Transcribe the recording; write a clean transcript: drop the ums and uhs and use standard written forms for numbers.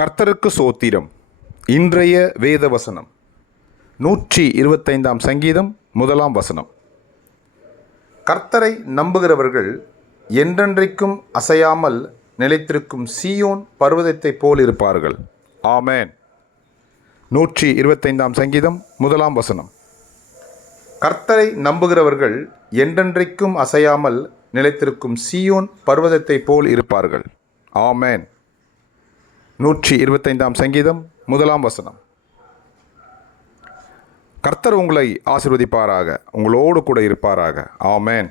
கர்த்தருக்கு சோத்திரம். இன்றைய வேத வசனம் 125 சங்கீதம் 1 வசனம். கர்த்தரை நம்புகிறவர்கள் என்றென்றைக்கும் அசையாமல் நிலைத்திருக்கும் சீயோன் பர்வதத்தைப் போல் இருப்பார்கள். ஆமேன். 125 சங்கீதம் 1 வசனம். கர்த்தரை நம்புகிறவர்கள் என்றென்றைக்கும் அசையாமல் நிலைத்திருக்கும் சீயோன் பர்வதத்தைப் போல் இருப்பார்கள். ஆமேன். 125 சங்கீதம் 1 வசனம். கர்த்தர் உங்களை ஆசீர்வதிப்பாராக, உங்களோடு கூட இருப்பாராக. ஆமேன்.